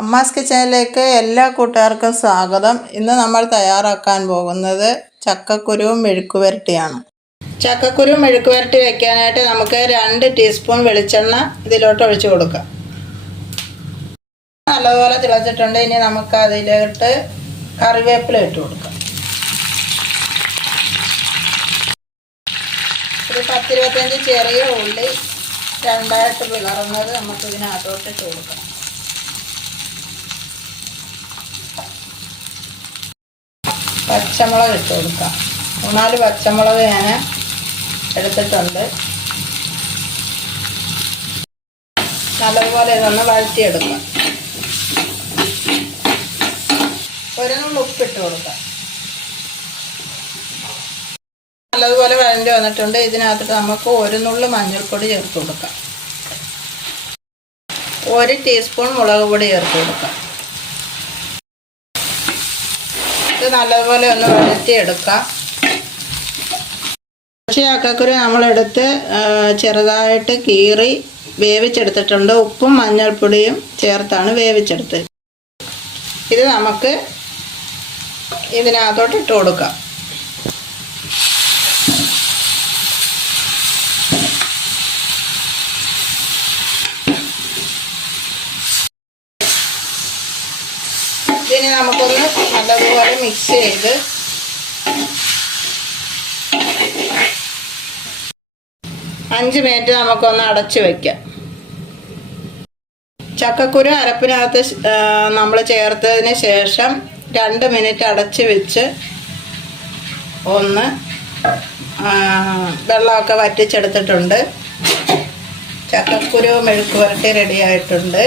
അമ്മാസ് കിച്ചനിലേക്ക് എല്ലാ കൂട്ടുകാർക്കും സ്വാഗതം. ഇന്ന് നമ്മൾ തയ്യാറാക്കാൻ പോകുന്നത് ചക്കക്കുരുവും മെഴുക്കുവരട്ടിയാണ്. ചക്കക്കുരു മെഴുക്കുവരട്ടി വയ്ക്കാനായിട്ട് നമുക്ക് രണ്ട് ടീസ്പൂൺ വെളിച്ചെണ്ണ ഇതിലോട്ട് ഒഴിച്ചു കൊടുക്കാം. നല്ലതുപോലെ തിളച്ചിട്ടുണ്ട്. ഇനി നമുക്ക് അതിലോട്ട് കറിവേപ്പില ഇട്ട് കൊടുക്കാം. ഒരു പത്തിരുപത്തഞ്ച് ചെറിയ ഉള്ളി രണ്ടായിട്ട് പിളർന്നത് നമുക്ക് ഇതിനകത്തോട്ട് ഇട്ട് കൊടുക്കാം. പച്ചമുളക് ഇട്ട് കൊടുക്കാം. മൂന്നാൽ പച്ചമുളക് ഞാൻ എടുത്തിട്ടുണ്ട്. നല്ലതുപോലെ ഇതൊന്ന് വഴറ്റിയെടുക്കാം. ഒരു നുള്ളി ഉപ്പിട്ട് കൊടുക്കാം. നല്ലതുപോലെ വഴഞ്ഞ് വന്നിട്ടുണ്ട്. ഇതിനകത്തിട്ട് നമുക്ക് ഒരു നുള്ളി മഞ്ഞൾപ്പൊടി ചേർത്ത് കൊടുക്കാം. ഒരു ടീസ്പൂൺ മുളക് പൊടി ചേർത്ത് കൊടുക്കാം. ഇത് നല്ലതുപോലെ ഒന്ന് വഴറ്റിയെടുക്കാം. പക്ഷേ അക്കക്കുരു നമ്മളെടുത്ത് ചെറുതായിട്ട് കീറി വേവിച്ചെടുത്തിട്ടുണ്ട്. ഉപ്പും മഞ്ഞൾപ്പൊടിയും ചേർത്താണ് വേവിച്ചെടുത്തത്. ഇത് നമുക്ക് ഇതിനകത്തോട്ട് ഇട്ട് കൊടുക്കാം. ഇതിനെ നമുക്കൊന്ന് നല്ലതുപോലെ മിക്സ് ചെയ്ത് അഞ്ച് മിനിറ്റ് നമുക്കൊന്ന് അടച്ചു വയ്ക്കാം ചക്കക്കുരു അരപ്പിനകത്ത് നമ്മൾ ചേർത്തതിന് ശേഷം രണ്ട് മിനിറ്റ് അടച്ചു വെച്ച് ഒന്ന് വെള്ളമൊക്കെ വറ്റിച്ചെടുത്തിട്ടുണ്ട്. ചക്കക്കുരു മെഴുക്ക് പുരട്ടി റെഡി ആയിട്ടുണ്ട്.